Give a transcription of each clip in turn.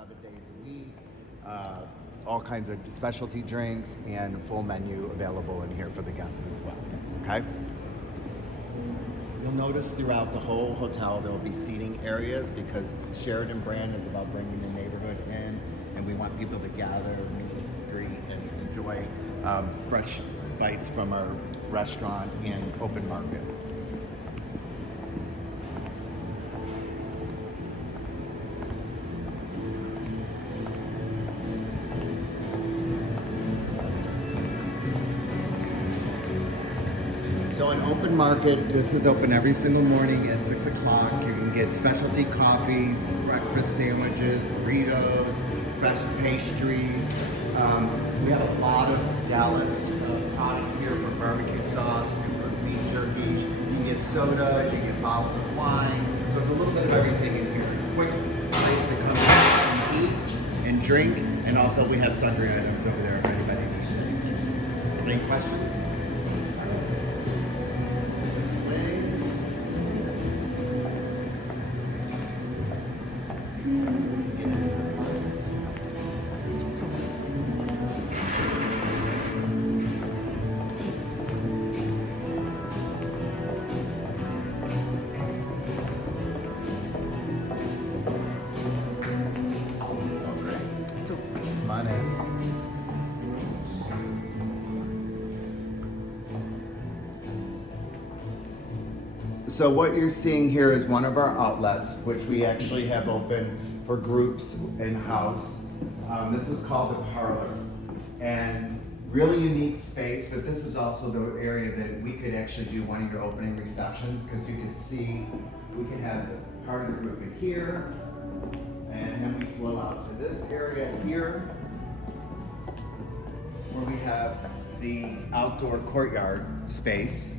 7 days a week. All kinds of specialty drinks and full menu available in here for the guests as well. Okay? You'll notice throughout the whole hotel there will be seating areas because the Sheraton brand is about bringing the neighborhood in, and we want people to gather, meet, greet, and enjoy fresh bites from our restaurant and open market. So an open market, this is open every single morning at 6 o'clock. You can get specialty coffees, breakfast sandwiches, burritos, fresh pastries. We have a lot of Dallas products here for barbecue sauce, for beef jerky. You can get soda, you can get bottles of wine. So it's a little bit of everything in here. Quick place to come and eat and drink. And also we have sundry items over there if anybody needs anything. Any questions? So what you're seeing here is one of our outlets, which we actually have open for groups in-house. This is called the parlor, and really unique space, but this is also the area that we could actually do one of your opening receptions, because you could see, we can have part of the group in here, and then we flow out to this area here, where we have the outdoor courtyard space.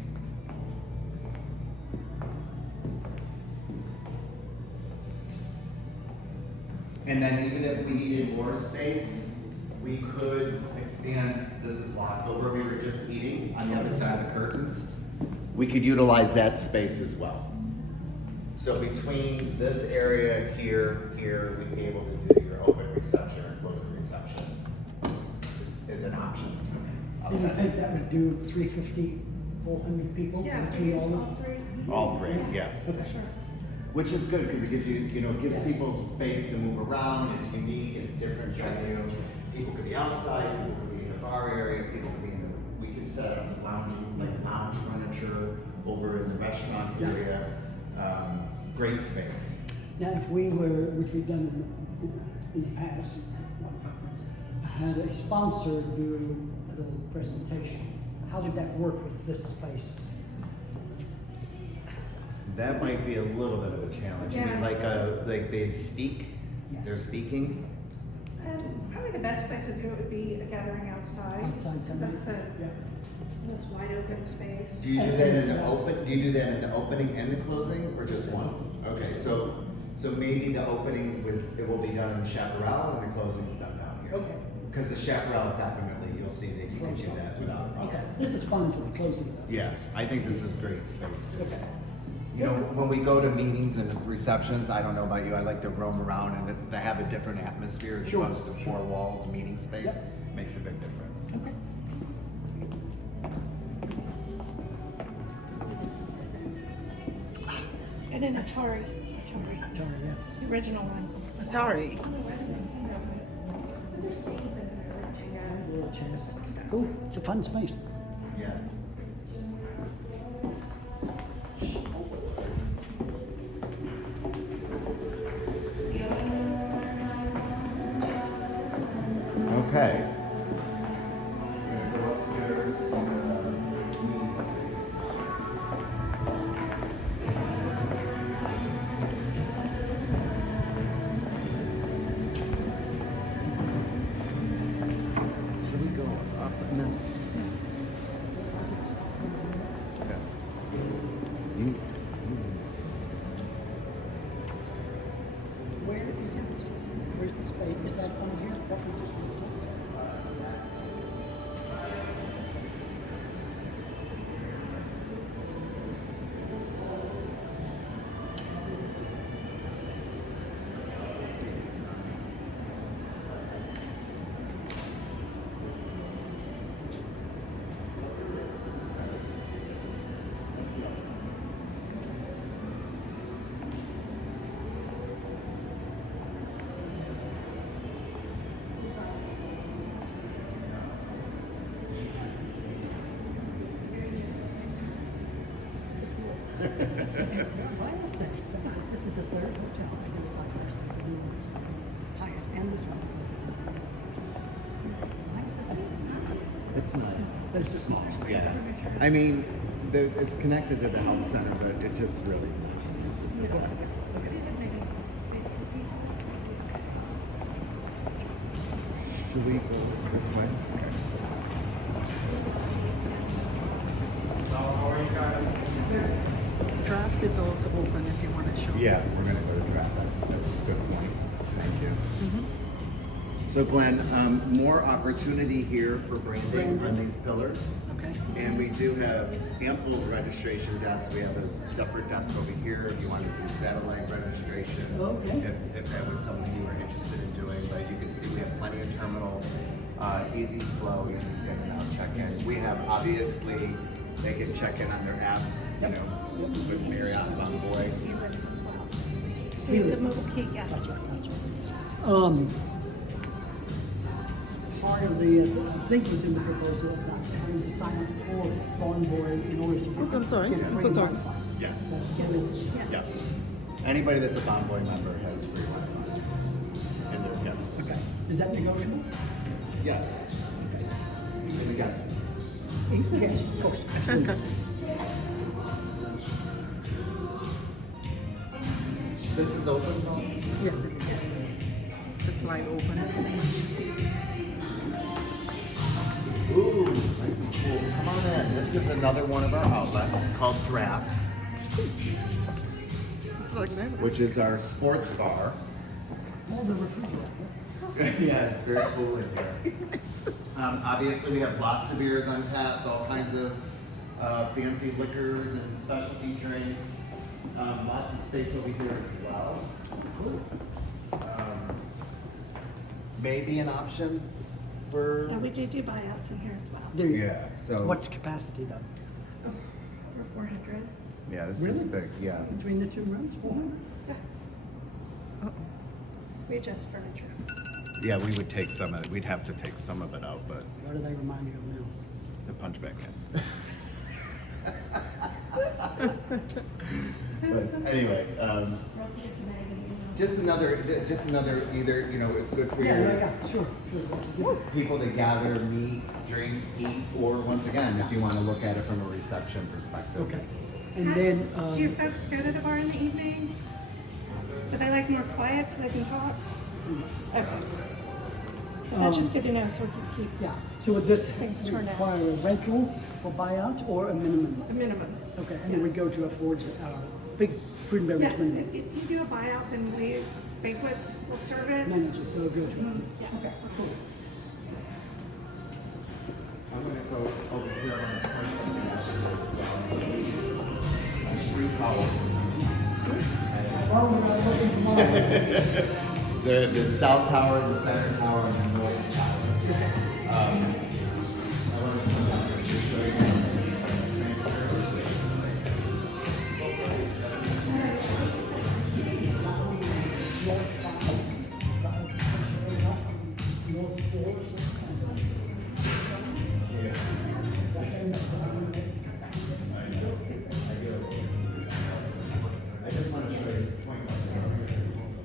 And then even if we needed more space, we could expand, this is locked, but where we were just eating on the other side of the curtains, we could utilize that space as well. So between this area here, we'd be able to do your open reception or closing reception is an option. Do you think that would do 350, 400 people? Yeah, between all three. All three, yeah. Okay. Sure. Which is good because it gives you, gives people space to move around. It's unique, it's different venue. People could be outside, people could be in the bar area, people could be we could set up the lounge furniture over in the restaurant area. Great space. Now, if we were, which we've done in the past, had a sponsor do a little presentation, how would that work with this space? That might be a little bit of a challenge. Yeah. You mean like they'd speak? Yes. They're speaking? Probably the best place to do it would be a gathering outside. Outside, Because that's the yeah. most wide open space. Do you do that in the open? Do you do that in the opening and the closing, or just one? Okay, so maybe the opening it will be done in the chaparral and the closing is done down here. Okay. Because the chaparral definitely you'll see that you can do that without a problem. Okay, this is fun for the closing though. Yes, I think this is great space. Okay. You know, when we go to meetings and receptions, I don't know about you, I like to roam around and to have a different atmosphere as Sure, opposed to four walls, meeting space. Yep. Makes a big difference. Okay. And an Atari. Sorry, yeah. The original one. Atari. Little chairs. Cool, it's a fun space. Yeah. Okay. We're gonna go upstairs to the meeting space. So we go up and then Why is this? This is the third hotel I do side last week, the new ones. Hyatt and this one. Why is it that it's not? It's nice. But it's a small. Yeah. I mean, it's connected to the health center, but it just really. Should we go this way? So, how are you guys? Draft is also open if you want to show. Yeah, we're gonna go to traffic. That's a good point. Thank you. So Glenn, more opportunity here for branding on these pillars. Okay. And we do have ample registration desks. We have a separate desk over here if you want to do satellite registration. Okay. If that was something you were interested in doing. But you can see we have plenty of terminals, easy flow, easy in and out check-in. We have obviously, they can check in on their app, you know, with Marriott Bonvoy. Key list as well. Keyless. The mobile key, yes. Gotcha. Part of the, I think was in the proposal about having to sign up for Bonvoy in order to get. I'm sorry. get I'm free so sorry. Wi-Fi. Yes. That's still is. Yeah. Anybody that's a Bonvoy member has free Wi-Fi in their guest. Okay. Is that negotiable? Yes. In the guest. Yes, of course. Absolutely. This is open though? Yes, it is. The slide open. Ooh, nice and cool. Come on in. This is another one of our outlets called Draft, It's like that. which is our sports bar. All the refrigerator. Yeah, it's very cool in here. Obviously, we have lots of beers on taps, all kinds of fancy liquors and specialty drinks. Lots of space over here as well. Maybe an option for. We do buyouts in here as well. There you go. Yeah, so. What's the capacity though? Over 400. Yeah, this Really? is big, yeah. Between the two rooms? 400? Yeah. We adjust furniture. Yeah, we would take some of it, we'd have to take some of it out, but What do they remind you of now? the punch back in. But anyway, just another, either, you know, it's good for your Sure. Sure. people to gather, meet, drink, eat, or once again, if you want to look at it from a reception perspective. Okay. it's- And then, Do your folks go to the bar in the evening? Do they like more quiet so they can talk? yes. Okay. That's just good to know so we can keep Yeah, so would this Things turn out. require a rental for buyout or a minimum? a minimum. Okay, and it would go to a Ford's, big food and beverage Yes, minimum. if you do a buyout, then we, banquets will serve it. Manager, so it goes to. Yeah, Okay, so cool. I'm gonna go over here on the three towers. Well, we're not looking for more. The south tower, the center tower, and the north tower. I wanted to come down here and just show you some transfers. I just want to show you points.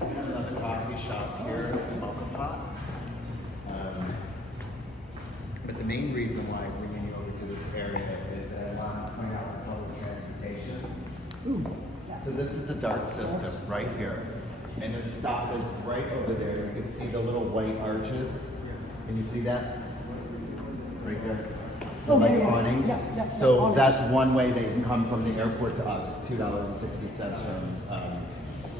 Another coffee shop here, Mocha Pot. But the main reason why I'm bringing you over to this area is that I want to point out the public transportation. So this is the DART system right here. And the stop is right over there. You can see the little white arches. Can you see that? Right there? The Oh, white yeah, yeah. awnings. Yeah, So awnings. that's one way they can come from the airport to us, $2.60 from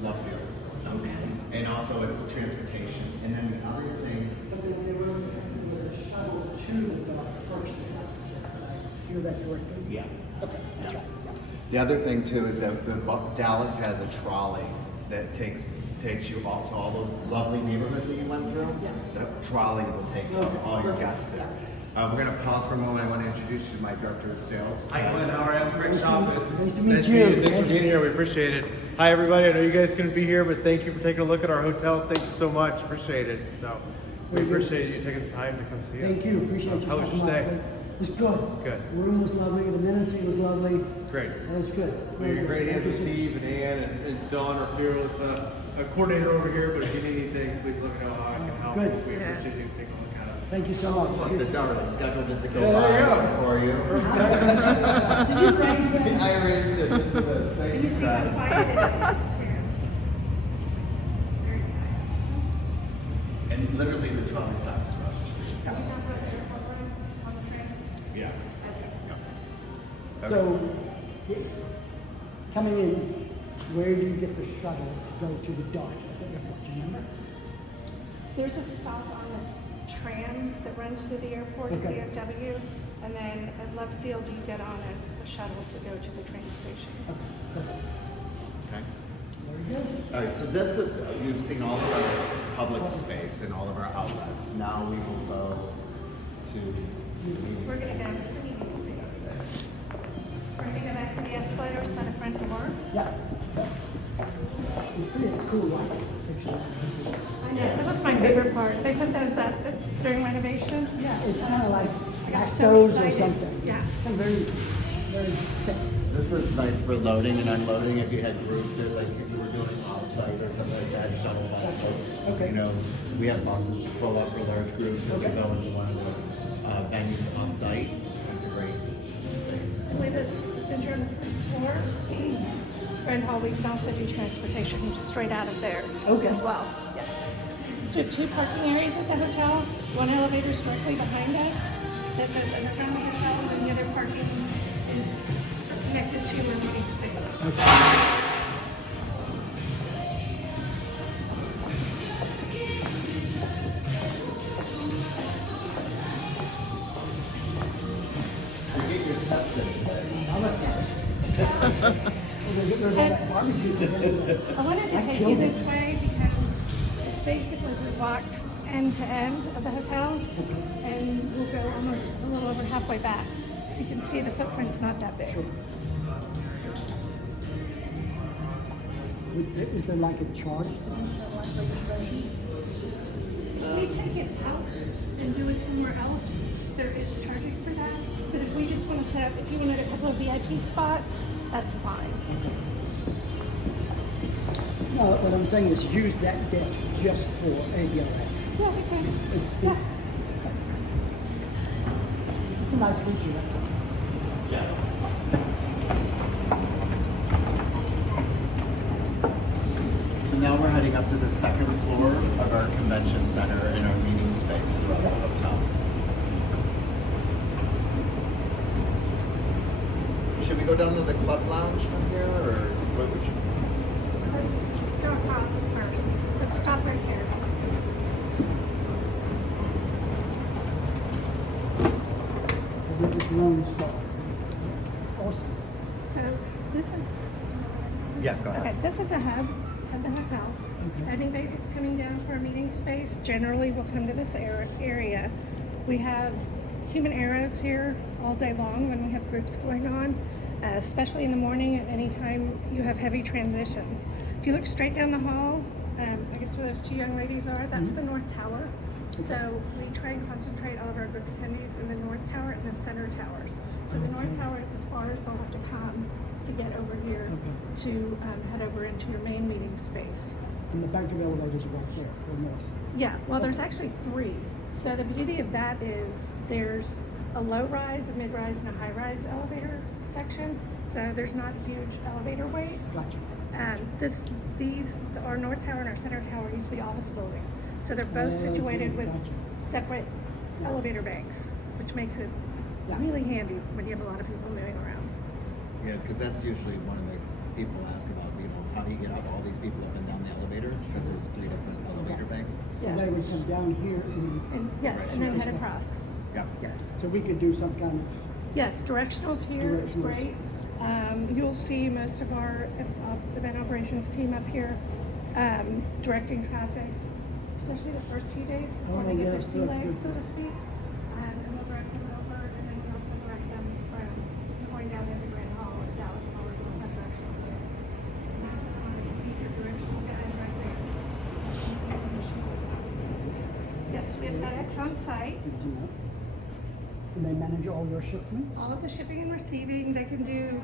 Lovefield. Okay. And also it's transportation. And then the other thing, But there was a shuttle to the first. Hear that correctly? yeah. Okay, that's right. Yeah. The other thing too is that Dallas has a trolley that takes you all to all those lovely neighborhoods that you went through. Yeah. That trolley will take all your guests there. We're gonna pause for a moment. I want to introduce you to my director of sales. Hi Glenn, how are you? Great job. Nice to meet you. Thanks for being here. We appreciate it. Hi everybody. I know you guys couldn't be here, but thank you for taking a look at our hotel. Thank you so much. Appreciate it. So, We Very good. appreciate you taking the time to come see us. Thank you, appreciate you. How was your stopping stay? by. It was good. Good. The room was lovely, the amenity was lovely. It's great. It was good. We're in great hands with Steve and Ann and Dawn, our fearless coordinator over here. But if you need anything, please let me know how I can help. Good. We Yes. appreciate you taking a look at us. Thank you so much. Look, the already scheduled it to go Yeah, there you by go. for you. Did you arrange that? I arranged it to do this. Thank And you, you see how Brad. quiet it is too. It's very quiet. And literally the trolley stops across the street. Did you talk about the airport room on the train? Yeah. So, coming in, where do you get the shuttle to go to the dock at the airport? Do you remember? There's a stop on the tram that runs through the airport at Okay. DFW, and then at Love Field you get on a shuttle to go to the train station. Okay, perfect. Okay. Very good. All right, so this is, you've seen all of our public space and all of our outlets. Now we will go to the meeting We're gonna space. go to the meeting space. We're gonna go back to the escalators by the front door. Yeah. It's pretty cool, like, pictures. I know, that was my favorite part. They put those up during renovation. Yeah, it's kind of like I got so Gastos or excited. something. Yeah. And very, very Texas. This is nice for loading and unloading if you had groups that like if you were doing off-site or something like that, shuttle bus. Okay. You know, we have buses to pull up for large groups if we Okay. go into one of the venues off-site. It's a great space. I believe this, since you're on the first floor, Grand Hall, we can also do transportation straight out of there Okay. as well. Yeah. So we have two parking areas at the hotel. One elevator is directly behind us that goes underground the hotel, and the other parking is connected to our meeting space. You get your steps in today. I like that. We're gonna get rid of all that barbecue. the rest of the- I wanted to I take killed you it. this way because it's basically we're walked end to end of the hotel, and we'll go almost a little over halfway back. So you can see the footprint's not that big. Is there like a charge to this, like registration? If we take it out and do it somewhere else, there is charging for that. But if we just want to set up, if you wanted a couple of VIP spots, that's fine. No, what I'm saying is use that desk just for ABLF. Yeah, we can. It's a nice feature. So now we're heading up to the second floor of our convention center in our meeting space throughout the hotel. Should we go down to the club lounge from here, or what would you? Let's go across first. Let's stop right here. So this is Lone Star. Awesome. So this is. Yeah, go Okay, ahead. this is a hub at the hotel. Anybody that's coming down to our meeting space generally will come to this area. We have human arrows here all day long when we have groups going on, especially in the morning at any time you have heavy transitions. If you look straight down the hall, I guess where those two young ladies are, that's the North Tower. So we try and concentrate all of our group attendees in the North Tower and the Center Towers. So the North Tower is as far as they'll have to come to get over here to head over into your main meeting space. And the bank of elevators are right there for north. Yeah, well, there's actually three. So the beauty of that is there's a low rise, a mid rise, and a high rise elevator section. So there's not huge elevator waits. Gotcha. These, our North Tower and our Center Tower use the office buildings. So they're both situated with Gotcha. separate Yeah. elevator banks, which makes it Yeah. really handy when you have a lot of people moving around. Yeah, because that's usually one of the people ask about, you know, how do you get out all these people up and down the elevators? Because there's 3 different elevator banks. So they would come down here And yes, and then head across. Yeah. Yes. so we could do some kind of, Yes, directionals here is Directionals. great. You'll see most of our event operations team up here directing traffic, especially the first few days before Oh, they get yeah, their sea good, legs, good. so to speak. And we'll direct them over, and then we also direct them from going down into Grand Hall or Dallas Hall or going that direction there. And that's what one of the future directional guys right there. Yes, We have FedEx on site. Good to know. And they manage all your shipments? All of the shipping and receiving. They can do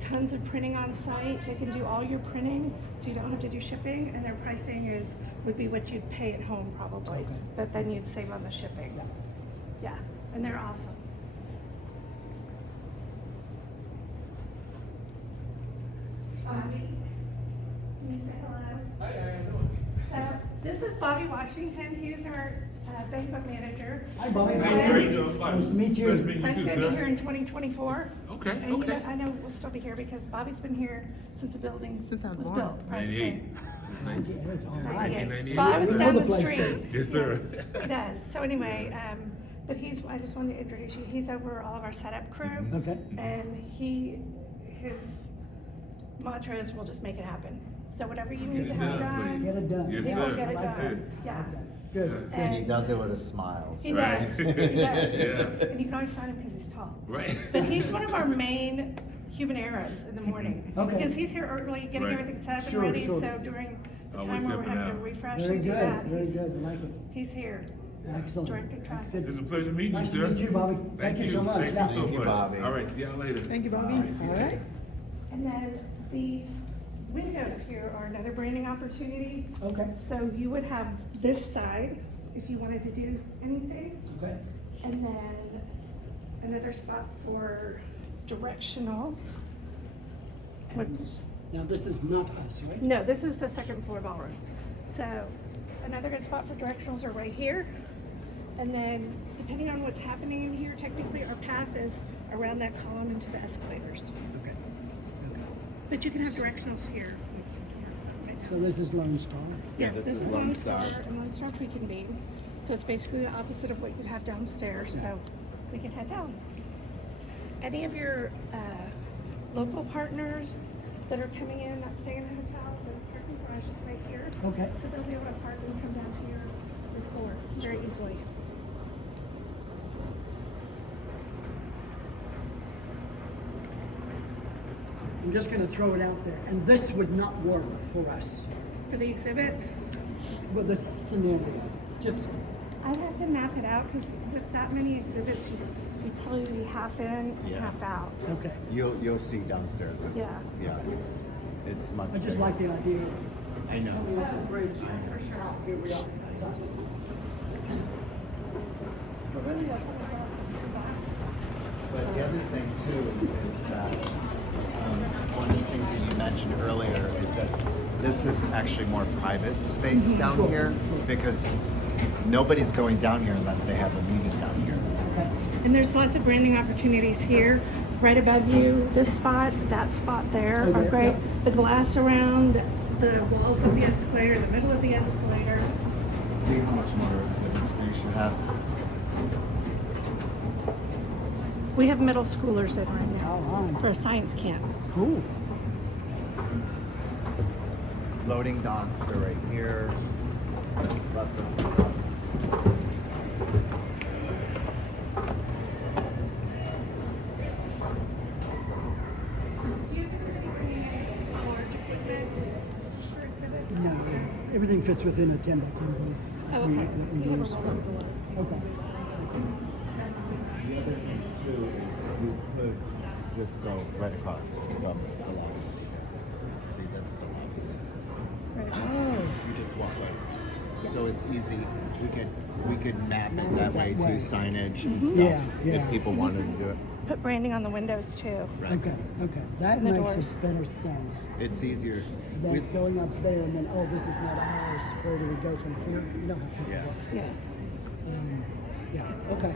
tons of printing on site. They can do all your printing, so you don't have to do shipping. And their pricing would be what you'd pay at home probably, Okay. but then you'd save on the shipping. Yeah, and they're awesome. Bobby, can you say hello? Hi, how you doing? So this is Bobby Washington. He's our banquet manager. Hi, Bobby. Nice to meet you. Nice to meet you. Nice to meet you Mike's too, gonna be here sir. in 2024. Okay, And you okay. know, I know we'll still be here because Bobby's been here since the building Since I was was born. built. right? 98. All right. 98. So I was You know down the the place street. then. Yes, sir. He does. So anyway, but I just wanted to introduce you. He's over all of our setup crew. Okay. And his mantra is, we'll just make it happen. So whatever you need Get to it have done, done. Get it done. Yes, he will sir. get it I like done. that. Yeah. I like that. Good. And he does it with a smile. He Right. does. He does. Yeah. And you can always find him because he's tall. Right. But he's one of our main human arrows in the morning. Okay. Because he's here early, getting Right. everything set up Sure, and ready, sure. so during the Always time where we helping have to out. refresh Very and do good. that, Very good. I like it. he's here. Excellent. Directing That's traffic. good. It's a pleasure meeting you, Nice to sir. meet you, Bobby. Thank you so much. Thank Yeah. you so Thank you, much. Bobby. All right, see y'all later. Thank you, Bobby. All right. And then these windows here are another branding opportunity. Okay. So you would have this side if you wanted to do anything. Okay. And then another spot for directionals. Which, Now, this is not us, right? no, this is the second floor ballroom. So another good spot for directionals are right here. And then depending on what's happening in here, technically our path is around that column into the escalators. Okay. But you can have directionals here. So this is Lone Star. Yes, this this is is Lone Lone Star. Star and Lone Star Beacon Beam. So it's basically the opposite of what you have downstairs. So we can head down. Any of your local partners that are coming in, not staying in the hotel, the parking garage is right here. Okay. So they'll be able to park and come down to your floor very easily. I'm just going to throw it out there. And this would not work for us For the exhibits, with this scenario. Just, I'd have to map it out because with that many exhibits, you'd probably be half in, Yeah. half out. okay. You'll see downstairs. It's, Yeah. Yeah. It's much. I just bigger. like the idea. I know. Coming up the bridge. Oh, here we are. That's us. But the other thing too is that one of the things that you mentioned earlier is that this is actually more private space down Sure, here sure. because nobody's going down here unless they have a meeting down here. Okay. And there's lots of branding opportunities here, right above you, this spot, that spot there are Okay, great. yeah. The glass around the walls of the escalator, the middle of the escalator. See how much more exhibit space you have. We have middle schoolers in right now All right. for a science camp. Cool. Loading docks are right here. Lots of Do you have any large equipment for exhibits? No, everything fits within a 10 by 10 booth. Oh, okay. We We have a use. roller door. Okay. The other thing too is you could just go right across from the lobby. See, that's the lobby. Right. Oh, You just walk right across. So it's easy. We could map it that way to signage and stuff Yeah, yeah. if people wanted to do it. Put branding on the windows too. okay, okay. That And the makes doors. better sense. It's easier. Than With, going up there and then, oh, this is not ours. Where do we go from here? You know how people Yeah. work. Yeah. Yeah, okay.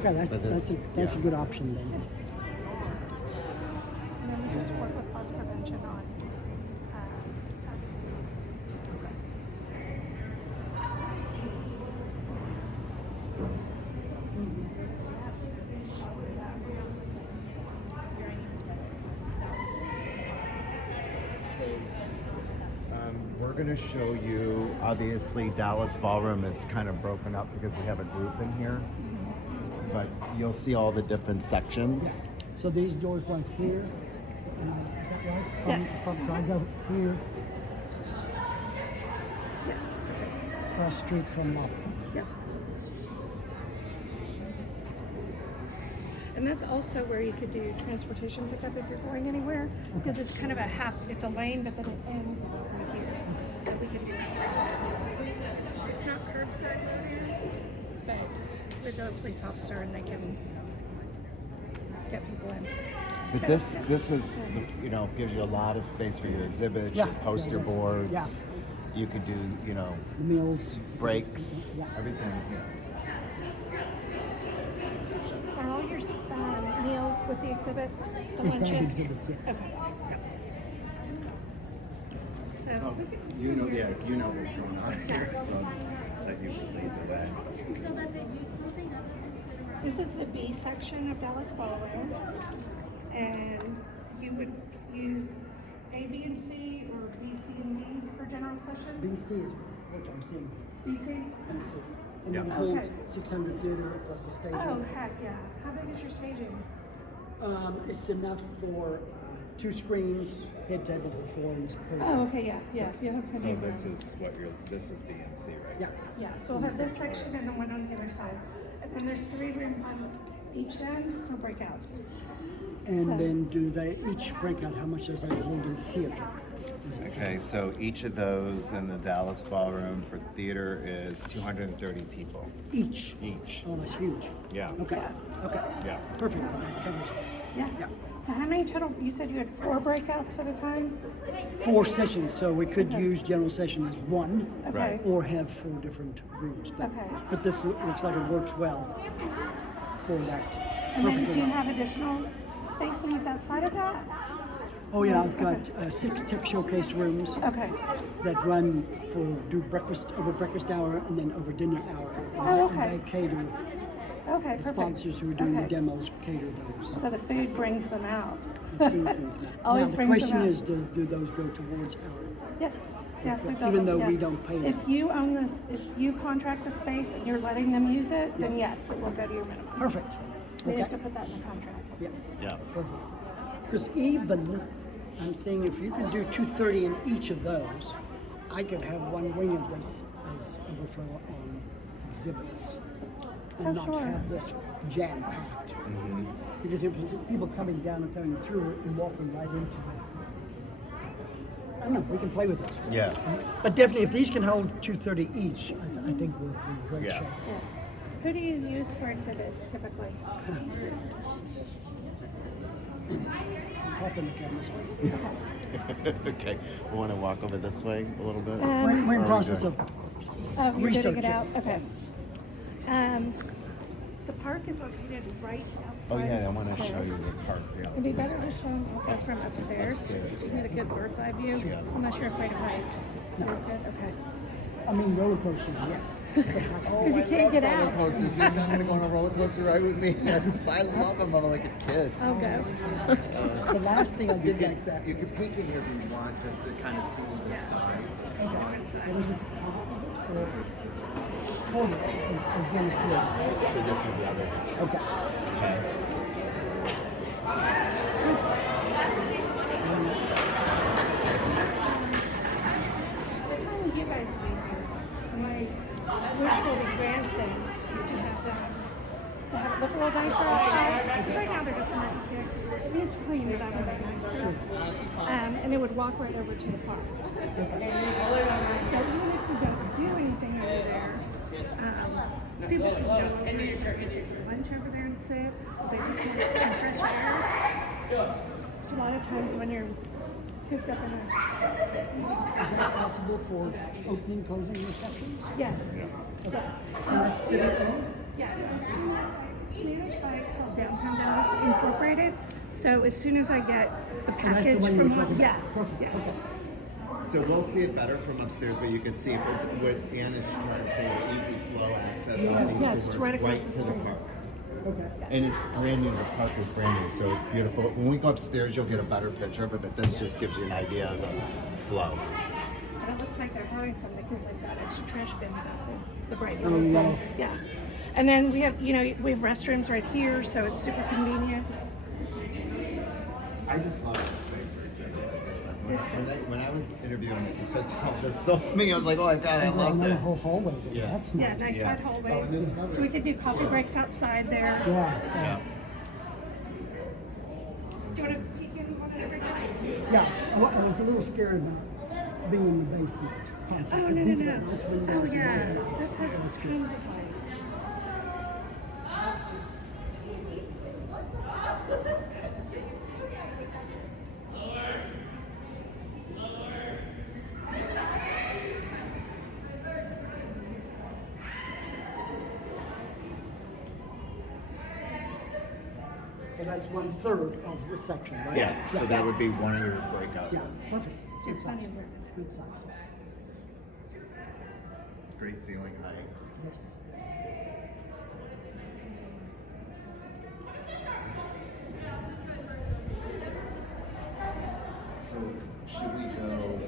Okay, that's But that's- that's a yeah. good option then. And then we just work with loss prevention on. we're going to show you, obviously, Dallas Ballroom is kind of broken up because we have a group in here. But you'll see all the different sections. So these doors right here, is that right? Yes. So I go here, Yes, perfect. across the street from lobby. Yep. And that's also where you could do transportation pickup if you're going anywhere, because it's kind of it's a lane, but then it ends about right here. So we can do it. It's not curbside here, but with a police officer and they can get people in. But this is, you know, gives you a lot of space for your exhibits, your poster boards. Yeah. You could do, you know, The meals. breaks, Yeah. everything. Yeah. Are all your meals with the exhibits, the Inside the lunches? exhibits, yes. Okay. So Oh, you know, yeah, you know what's going on here, so that you would lead the way. So that they do something other than sit around. this is the B section of Dallas Ballroom, and you would use A, B, and C, or B, C, and D for general session. BC is what I'm seeing. B, C? BC. And Yeah. it holds Okay. 600 theater plus a stage. Oh, heck yeah. How big is your staging? It's enough for 2 screens, head table for 4 in this Oh, program. okay, yeah, yeah. You have plenty So of room. this is B and C, right? Yeah. Yeah, so we'll have this section and then one on the other side. And then there's 3 rooms on each end for breakouts. And So- then do they each break out how much does that hold in theater? Okay, so each of those in the Dallas Ballroom for theater is 230 people Each. each. Oh, that's huge. Yeah. Okay. Okay. Yeah. Perfect. That covers it. Yeah. Yeah. So how many total, you said you had 4 breakouts at a time? 4 sessions, so we could Okay. use general session as one, Okay. or have 4 different rooms. But, Okay. but this looks like it works well for that. And then do Perfectly you well. have additional space needs outside of that? Oh yeah, I've got 6 tech showcase rooms Okay. that run for over breakfast hour and then over dinner hour. Oh, okay. And they cater. Okay, The perfect. sponsors who are doing the Okay. demos cater those. So the food brings them out. Food things. Always Now the brings them question out. is, do those go towards our? Yes. Yeah, we built Even them, though yeah. we don't pay them. If you own this, if you contract the space and you're letting them use it, then Yes. yes, it will go to your minimum. Perfect. We Okay. have to put that in the contract. Yeah. Yeah. Perfect. Because even, I'm saying if you could do 230 in each of those, I could have one wing of this as overflow on exhibits and Oh, not sure. have this jam packed. Because if it's people coming down and coming through and walking right into it. I don't know, we can play with it. Yeah. But definitely, if these can hold 230 each, I think we're in great Yeah. shape. Yeah. Who do you use for exhibits typically? Top in the cameras. Okay, we want to walk over this way a little bit? We're in Or are we process good? of Oh, you're getting research it it. out? Okay. The park is located right outside. Oh yeah, I of want to upstairs. show you the park. Yeah. It'd be better to show them also from upstairs, so you get a good bird's eye view, Yeah. unless you're afraid of heights. You're good, okay. I mean, roller coasters, yes. Because you can't get out. Roller coasters. You're not going to go on a roller coaster ride with me? I love them. I'm like a kid. I'll go. The last thing I You did can, like that. you can peek in here if you want, just to kind of see the size. Hold it again, please. So this is the other. Okay. Okay. By the time you guys will be here, my wish will be granted to have them, to have it look a little nicer outside. Because right now they're just emergency exits. We have cleaned it up and made it nicer. And it would walk right over to the park. So even if we don't do anything over there, people can go over and lunch over there and sit. They just want some fresh air. It's a lot of times when you're cooped up in a Is that possible for opening, closing receptions? yes, yes. And that's city owned? Yes, it's managed by, it's called Downtown Dallas Incorporated. So as soon as I get the And that's the package one you were from, talking about? yes, Perfect, yes. okay. So we'll see it better from upstairs, but you can see what Ann is trying to say, the easy flow access on these Yes, doors right across right the to the street. park. Okay. And it's brand new, this park is brand new, so it's beautiful. When we go upstairs, you'll get a better picture of it, but this just gives you an idea of the flow. And it looks like they're having something because they've got extra trash bins out there, the bright Oh, little yeah. things. Yeah. And then we have, we have restrooms right here, so it's super convenient. I just love this space for exhibits like this. When I was interviewing at this hotel, this sold me. I was like, oh my god, I love Another whole this. hallway there. Yeah. That's Yeah, nice. nice Yeah. wide hallways. Oh, and there's another- So we could do coffee breaks outside there. Yeah. Yeah. Do you want to peek in one of every guy? Yeah, I was a little scared about being in the basement. Oh, no, no, no. Oh, yeah. This has tons of light. So that's 1/3 of the section, right? Yes, so that would be one of your breakout Yeah, rooms. perfect. Good size. Plenty of room. Good size. Great ceiling height. Yes, yes, yes. So should we go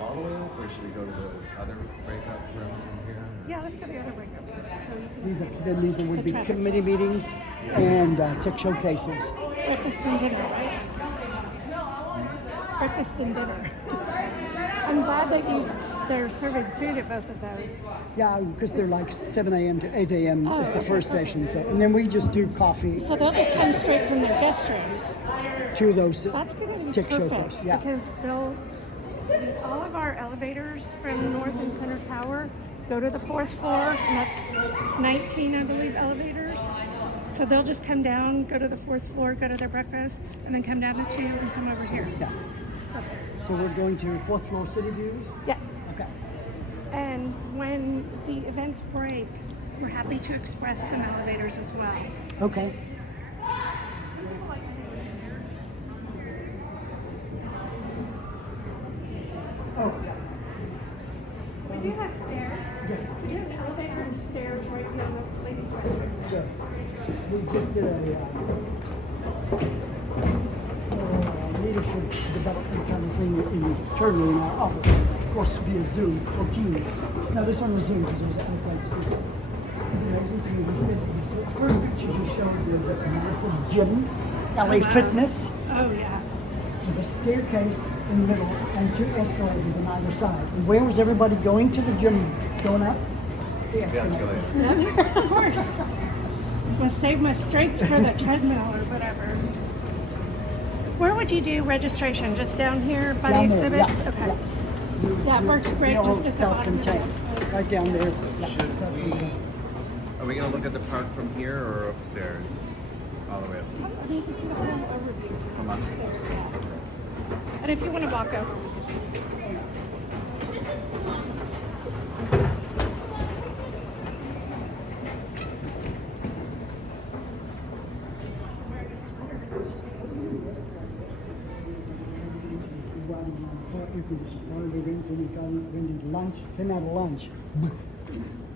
all the way up, or should we go to the other breakout rooms from here? Yeah, let's go to the other breakout rooms. So you These would The be traffic committee meetings and tech showcases. can breakfast and dinner, right? Breakfast and dinner. I'm glad that they're serving food at both of those. Yeah, because they're like 7 a.m. to 8 a.m. Oh, is the okay, first perfect. session. So, and then we just do coffee So they'll just come straight from their guest rooms. to those That's going to be tech perfect showcase. Yeah. because all of our elevators from North and Center Tower go to the 4th floor, and that's 19, I believe, elevators. So they'll just come down, go to the 4th floor, go to their breakfast, and then come down to 2 and come over here. Yeah. Perfect. So we're going to 4th floor city views. Yes. Okay. And when the events break, we're happy to express some elevators as well. Okay. Oh, yeah. We do have stairs. We do have an elevator and stairs right beyond the ladies' restroom. Sure. We just did a leadership development kind of thing internally in our office. Of course, via Zoom or Teams. No, this one was Zoom because it was outside speaker. It was amazing to me. He said the first picture he showed was this massive gym, LA Fitness, Oh, yeah. with a staircase in the middle and 2 escalators on either side. And where was everybody going to the gym? Going up? The escalators. Of course. Must save my strength for the treadmill or whatever. Where would you do registration? Just down here by Down the there, exhibits? yeah, Okay. yeah. That works great, They're all just at the bottom of the self-contained, desk. right down there. Yeah, Should self-contained. Are we gonna look at the park from here or upstairs? All the way up I mean, you can see the whole overview from upstairs. Yeah. And if you want to walk over, When did lunch? Came out of lunch.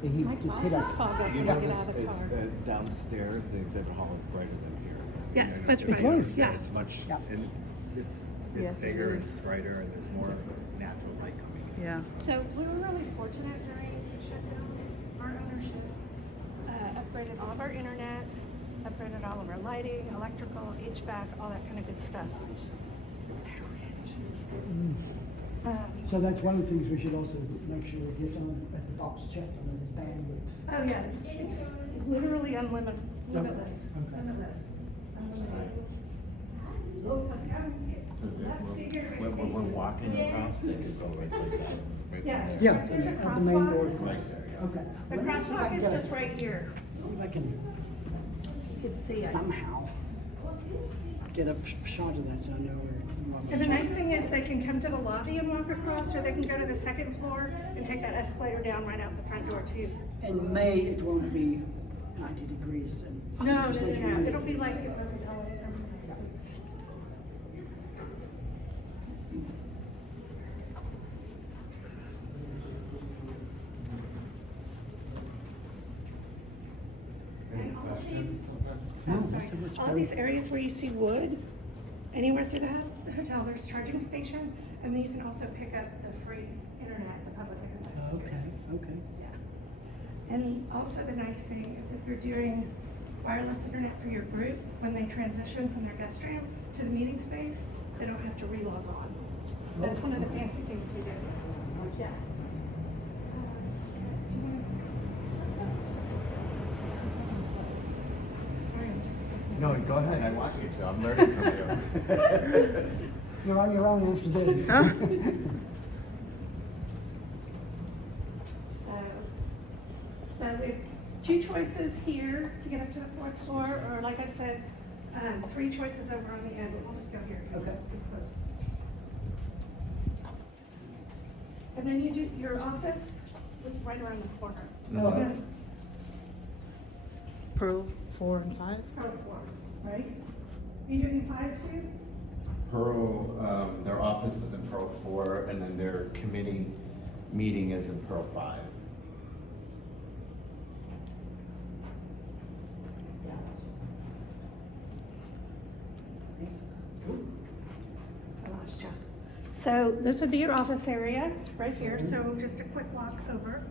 The heat my just hit glasses us. fog up You when I get notice out of the it's car. downstairs. The exhibit hall is brighter than here. Yes, You know, that's it's- right. It was. Yeah. It's much. Yeah. And it's Yes, it bigger and is. it's brighter and there's more natural light coming in. Yeah. So we were really fortunate during the shutdown. Our ownership upgraded all of our internet, upgraded all of our lighting, electrical, HVAC, all that kind of good stuff. So that's one of the things we should also make sure we get on at the box checked on his bandwidth. Oh yeah, it's literally limitless. Okay. Limitless. When we're walking across, they could go right like that. Right Yeah. there. Yeah, There's a at the main crosswalk. door. Right there. Okay. The Let me see if I crosswalk can is get just it. right here. See if I can You can see it. somehow get a shot of that so I know where. And the nice thing is they can come to the lobby and walk across, or they can go to the second floor and take that escalator down right out the front door too. In May, it won't be 90 degrees and. No, 100% no, no, humidity. it'll be like it was in LA from. Any questions? No, Sorry. so it's All very- these areas where you see wood, anywhere through the hotel, there's charging station, and then you can also pick up the free internet, the public internet. Okay, okay. Yeah. And also the nice thing is if you're doing wireless internet for your group, when they transition from their guest room to the meeting space, they don't have to relog on. That's one of the fancy things we do. Yeah. Sorry, I'm just. No, go ahead, I want you to, I'm learning from you. You're on your own after this. So there are two choices here to get up to the fourth floor, or like I said, three choices over on the end, but we'll just go here. 'Cause Okay. it's close. And then you do, your office was right around the corner. Oh, okay. Good. Pearl 4 and 5? Pro floor, right? You doing 5 too? Pearl, their office is in Pearl 4, and then their committee meeting is in Pearl 5. I lost you. So this would be your office area right here, so just a quick walk over.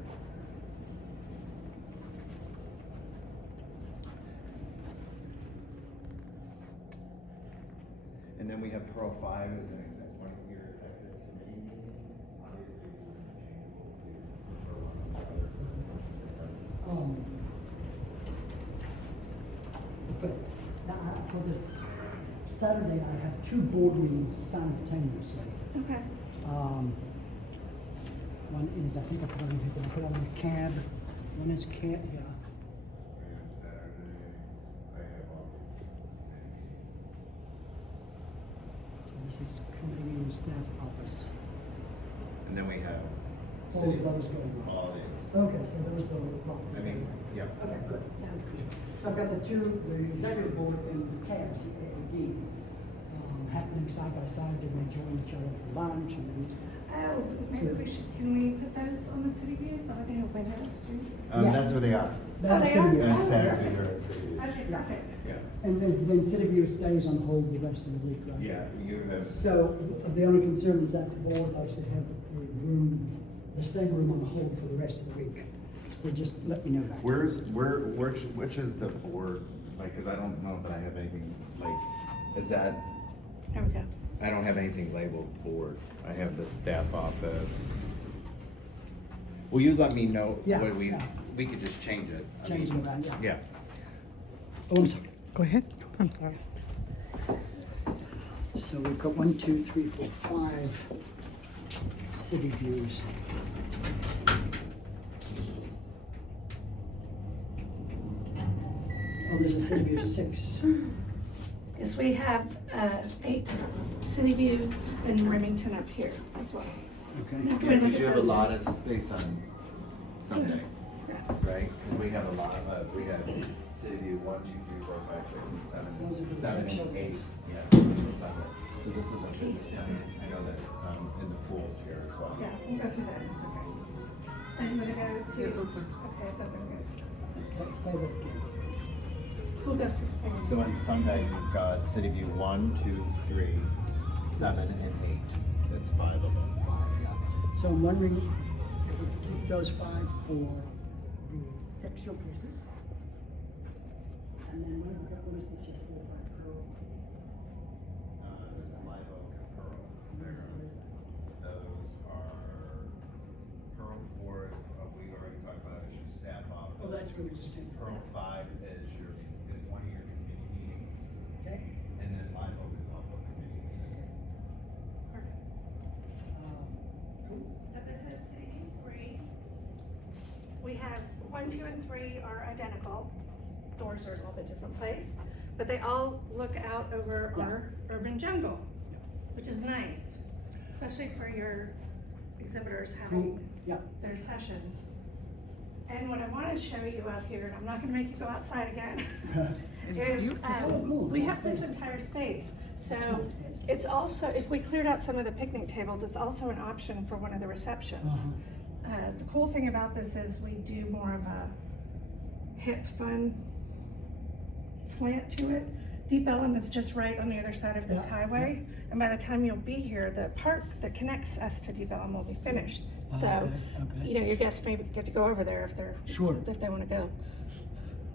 And then we have Pearl 5 as an one of your executive committee meeting. Obviously, for one or the other. Okay, now, for this Saturday, I have 2 board meetings simultaneously. Okay. One is, I think I put on the cab, one is cab, yeah. And Saturday, I have all these meetings. So this is committee meeting staff office. And then we have All of those going on. all these. Okay, so those are, I mean, yeah. okay, good. So I've got the executive board and the CAB, CAAD, happening side by side, then they join each other for lunch and then. Oh, maybe we should, can we put those on the city views? Are they open at the street? Yes. That's where they are. That's they are? City View. And Saturday, they're at City View. Okay, perfect. Yeah. And then City View stays on hold the rest of the week, right? Yeah, you have. So the only concern is that the board likes to have a room, the same room on hold for the rest of the week. They just let me know that. Which is the board, like, cause I don't know that I have anything, like, is that, There we go. I don't have anything labeled board. I have the staff office. Will you let me know Yeah, what yeah. we could just change it. I Change mean, it around, yeah. Yeah. Oh, I'm sorry. Go ahead. I'm sorry. So we've got 1, 2, 3, 4, 5 city views. Oh, there's a city view 6. Yes, we have 8 city views and Remington up here as well. Okay. Can we Yeah, look because at you have a those? lot of space on Sunday, Yeah. right? We have a lot of, we have City View 1, 2, 3, 4, 5, 6, and 7, Those are the 7 pictures. and 8. Yeah. Sunday. So this is a fitness center. I know that in the pools here as well. Yeah, we'll go through that in a second. So you want to go to? Yeah, open. Okay, it's open, good. Say that again. We'll go to. So on Sunday, you've got City View 1, 2, 3, 7, and 8. That's 5 of them. 5, yeah. So I'm wondering if we could keep those 5 for the tech showcases. And then what is this here, 4, 5 Pearl? This is Live Oak and Pearl. What is that? Those are Pearl 4 is we already talked about is your staff office. Oh, that's where we just came from. Pearl 5 is one of your committee meetings, Okay. and then Live Oak is also a committee meeting. Cool. So this is City View 3. We have 1, 2, and 3 are identical. Doors are a little bit different place, but they all look out over Yeah. our urban jungle, which is nice, especially for your exhibitors having Cool. Yeah. their sessions. And what I want to show you out here, and I'm not going to make you go outside again, is Oh, cool. we have this entire space. So Nice space. it's also, if we cleared out some of the picnic tables, it's also an option for one of the receptions. The cool thing about this is we do more of a hip, fun slant to it. Deep Ellum is just right on the other side of this Yeah, highway, and by the time you'll be here, the park that connects us to Deep Ellum will be finished. So, Okay. you know, your guests maybe get to go over there if they're Sure. if they want to go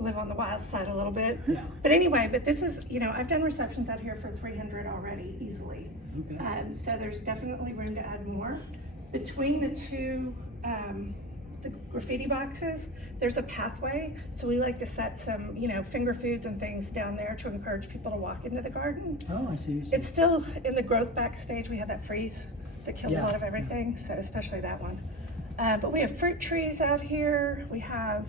live on the wild side a little bit. Yeah. But anyway, but this is, you know, I've done receptions out here for 300 already easily. Okay. So there's definitely room to add more. Between the two the graffiti boxes, there's a pathway. So we like to set some, finger foods and things down there to encourage people to walk into the garden. Oh, I see. It's still in the growth backstage. We had that freeze that killed Yeah, a lot of everything, so especially that one. But we have fruit trees out here. We have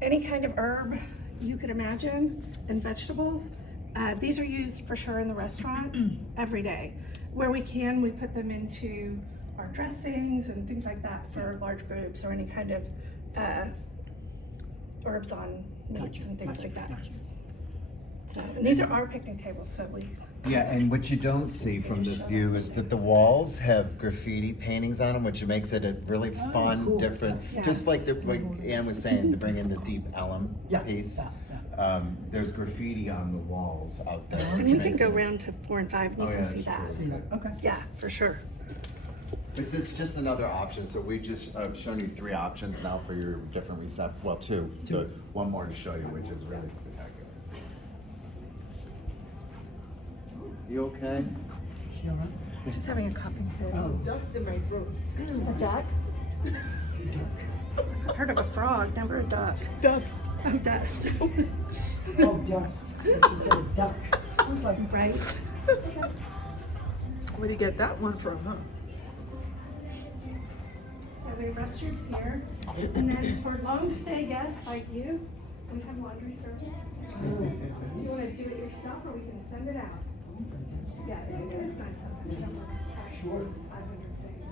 any kind of herb you could imagine and vegetables. These are used for sure in the restaurant every day. Where we can, we put them into our dressings and things like that for large groups or any kind of herbs on meats and things like that. So, and these are our picnic tables, so we. Yeah, and what you don't see from this view is that the walls have graffiti paintings on them, which makes it a really fun, cool. different, Yeah. just like Ann was saying, to bring in the deep elm piece. There's graffiti on the walls out there. And which you can makes go it- around to 4 and 5 and you Oh, can yeah, see that. that's See that? Okay. Yeah, for sure. But this is just another option, so we just, I've shown you 3 options now for your different well, 2. So one more to show you, which is really spectacular. You okay? You all right? We're just having a coughing fit. Oh, Dust in my throat. A duck? I've heard of a frog, never a duck. Dust. Oh, dust. oh, dust. She said a duck. I was like, Right? Where do you get that one from, huh? So we have restrooms here. And then for long stay guests like you, we have laundry service. You want to do it yourself or we can send it out? Yeah, it's nice sometimes. You don't want to pack 500 things.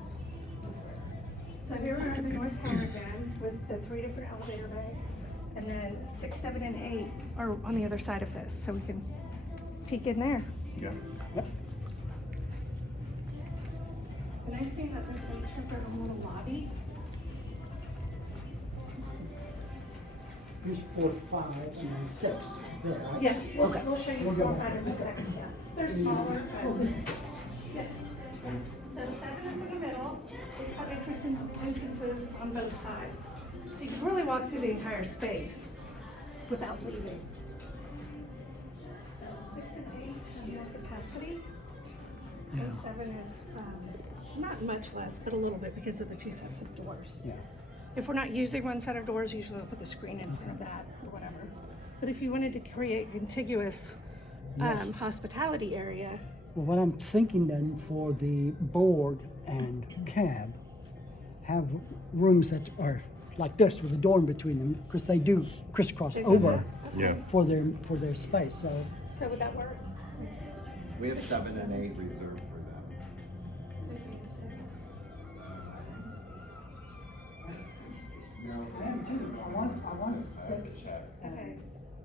So here we're at the North Tower again with the 3 different elevator bags. And then 6, 7, and 8 are on the other side of this, so we can peek in there. Yeah. The nice thing about this, they took their own little lobby. here's 4, 5, and then 6 is there, right? Yeah, we'll, Okay. we'll show you We'll 4, go 5 back. in a second, yeah. They're smaller, Oh, but this is 6. yes. So 7 is in the middle. It's got entrances on both sides. So you can really walk through the entire space without leaving. 6 and 8 have more capacity. And Yeah. 7 is not much less, but a little bit because of the 2 sets of doors. Yeah. If we're not using one set of doors, usually we'll put the screen in front of that or whatever. But if you wanted to create a contiguous hospitality area, Well, what I'm thinking then for the board and cab, have rooms that are like this with a door in between them, because they do crisscross They do over that? Yeah. for their space. So so would that work? We have 7 and 8 reserved for them. No. I am too. I want 6. Okay.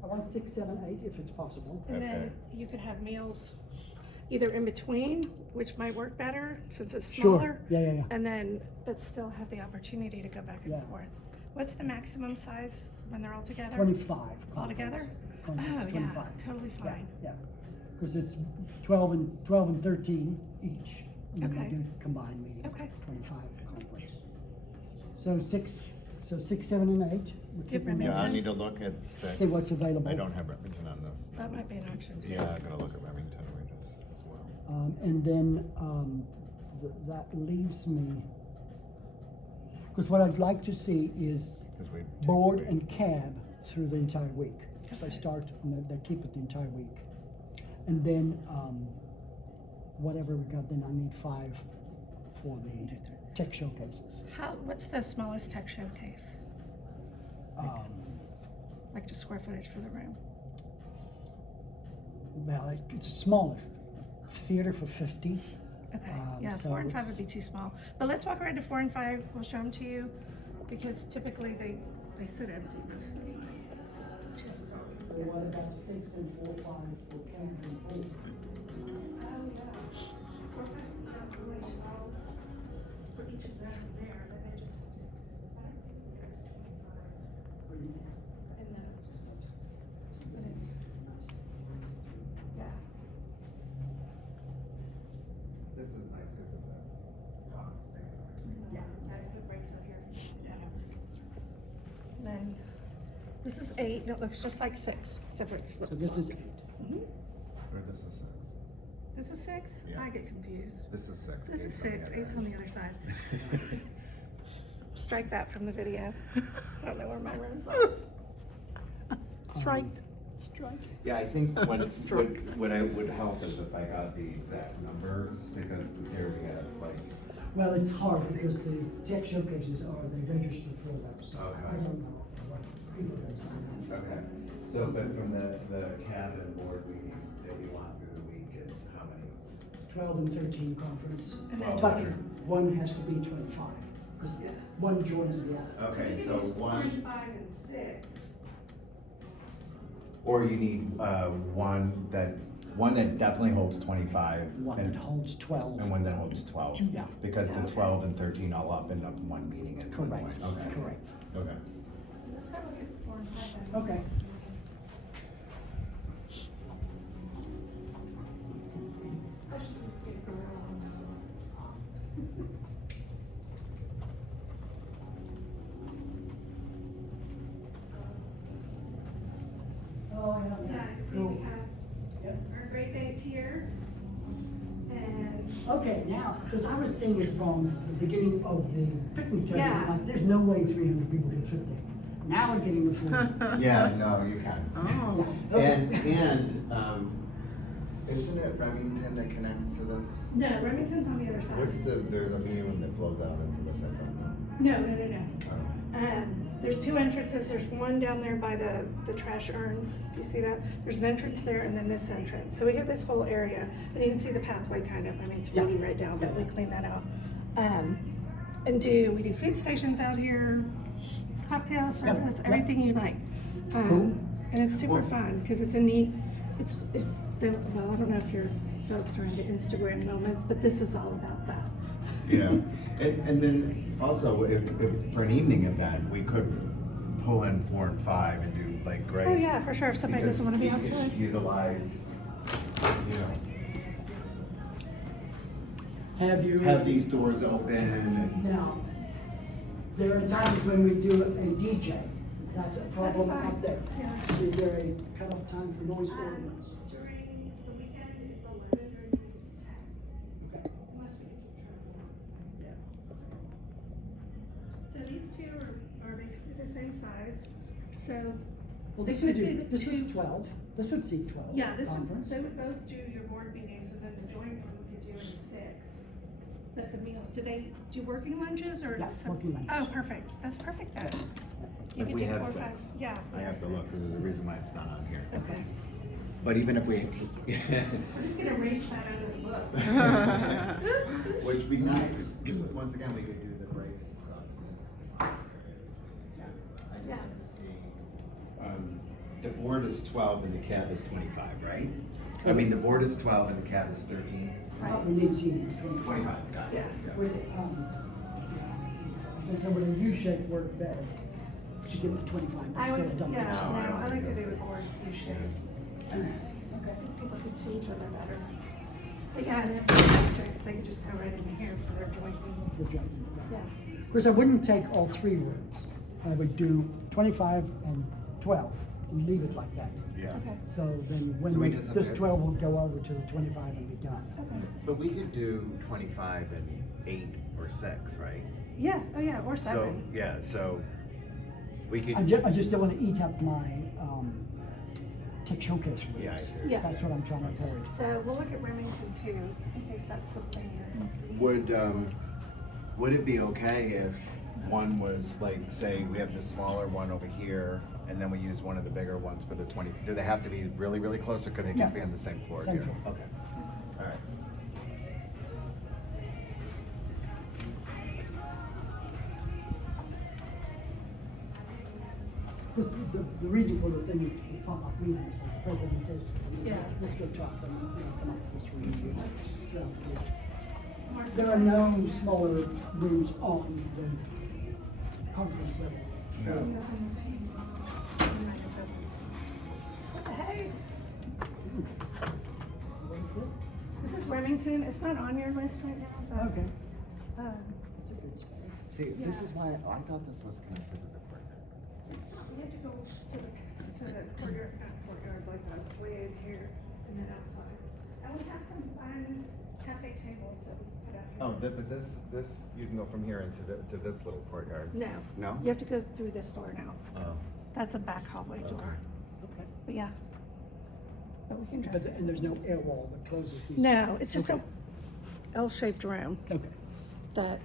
I want 6, 7, 8 if it's possible. And then you could have meals either in between, which might work better since it's Sure. smaller. Yeah. And then, but still have the opportunity to go back and Yeah. forth. What's the maximum size when they're all together? 25. All together? Conference, Oh, 25. yeah, totally Yeah, fine. yeah. Because it's 12 and 13 each. And then Okay. they do combined meeting. Okay. 25 conference. So 6, 7, and 8. We're Give keeping Yeah, I those. need to look at 6. See what's available. I don't have Remington on this. That might be an option too. Yeah, I'm gonna look at Remington Regions as well. And then that leaves me, because what I'd like to see is 'Cause we board and cab through the entire week. So I start, and they keep it the entire week. And then whatever we got, then I need 5 for the tech showcases. What's the smallest tech showcase? Like just square footage for the room? Well, it's the smallest theater for 50. Okay, Um, yeah, so 4 and 5 would it's- be too small. But let's walk around to 4 and 5, we'll show them to you, because typically they sit empty most of the time. So chances are we can get What those. about 6 and 4, 5 for camp and board? Oh, yeah. 4, 5, we have really small for each of them there, then they just have to, I don't think we got to 25 in those. But it's- Yeah. This is nice, isn't it? Common space. Yeah, I put breaks out here. And then, this is 8, and it looks just like 6, except for it's flipped. So this is 8. Or this is 6. This is 6? Yeah. I get confused. This is 6. This is 6, 8's on the other side. Strike that from the video. I don't know where my rooms are. Strike. Strike. Yeah, I think Stroke. what I would help is if I got the exact numbers, because here we have like, Well, it's hard because the tech showcases are, they registered for those. So Okay. I don't know what people are signing up. okay. So, but from the cabin board meeting that you want through the week is how many? 12 and 13 conference. And then But 20. one has to be 25, because one joins the other. Okay, so we can do 4 one, and 5 and 6. or you need, one that definitely holds 25. One and- that holds 12. And one that holds 12. Yeah. Because the 12 and 13 all up end up in one meeting at one Correct, point. Okay. correct. Okay. Let's go look at 4 and 5 then. Okay. I should see if we're on. Oh, Yeah, I see we have our great big here. And Okay, now, because I was seeing it from the beginning of the picnic table, Yeah. like, there's no way 300 people can fit there. Now we're getting the full. Yeah, no, you can. Oh. And, isn't it Remington that connects to this? no, Remington's on the other What's side. there's a medium one that flows out into this, I don't know. No. Oh. There's 2 entrances. There's one down there by the trash urns. You see that? There's an entrance there and then this entrance. So we have this whole area and you can see the pathway kind of, I mean, it's Yeah. weedy right now, but we clean that out. We do food stations out here, cocktail service, Yep. everything you like. Cool. And it's super fun because it's a neat, well, I don't know if your folks are into Instagram moments, but this is all about that. Yeah, and then also, if for an evening event, we could pull in 4 and 5 and do like great. Oh yeah, for sure. If somebody doesn't want to be because you could outside. Utilize, you know, Have these doors open and. Now, there are times when we do a DJ. Is that a problem fine. out there? Yeah. Is there a cutoff time for noise ordinance? During the weekend, it's 11, during the week it's 10. Okay. Unless we could just turn it on. Yeah. So these two are basically the same size. So Well, they this would could be do, the this is two. 12. This would seat 12. Yeah, Conference. they would both do your board meetings and then the joint one we could do in 6. But the meals, do they do working lunches or? Yeah, some- working lunches. Oh, perfect. That's perfect then. You If could we do have 4 or 5. 6. Yeah. I we have to look, six. because there's a reason why it's not on here. Okay. But even if we, We're just gonna erase that out of the book. which would be nice, once again, we could do the breaks and stuff in this area. too. I just Yeah. have to see. The board is 12 and the cab is 25, right? I mean, the board is 12 and the cab is 13. But we need seating, 25. 25, got it. Yeah. With, and so would a U-shape work better? To give it 25, but I still always, a dump. yeah, so. no, I like to do the boards usually. Okay. People could see each other better. But yeah, and if they're they could just go right in here for their joint meeting. Good job. Yeah. Of course, I wouldn't take all 3 rooms. I would do 25 and 12 and leave it like that. Yeah. Okay. So then So we when just have this to- 12 will go over to the 25 and be done. Okay. But we could do 25 and 8 or 6, right? Yeah, oh yeah, or So, 7. yeah, so we could. I just don't want to eat up my tech showcase rooms. Yeah, I see. Yeah. That's what I'm trying to avoid. So we'll look at Remington too, in case that's something Would it be okay if one was like, say, we have the smaller one over here, and then we use one of the bigger ones for the 20? Do they have to be really, really close, or could they just No. be on the same floor Same here? floor. Okay. All right. Because the reason for the thing is to pop-up meetings, the president says, Yeah. let's go talk, and come up to this room. throughout the day. There are no smaller rooms on the conference level. No. Hey, this is Remington. It's not on your list right now, but. Okay. Um, That's a good space. See, this Yeah. is why I thought this was connected to the breaker. We have to go to the courtyard, not courtyard, like way in here and then outside. And we have some fun cafe tables that we put Oh, but this, you can go from here into to this little courtyard. No. No? You have to go through this door now. Oh. That's a back hallway door. Okay. But yeah. But we can But, dress it. and there's no air wall that closes these? No, it's just Okay. a L-shaped room Okay. that,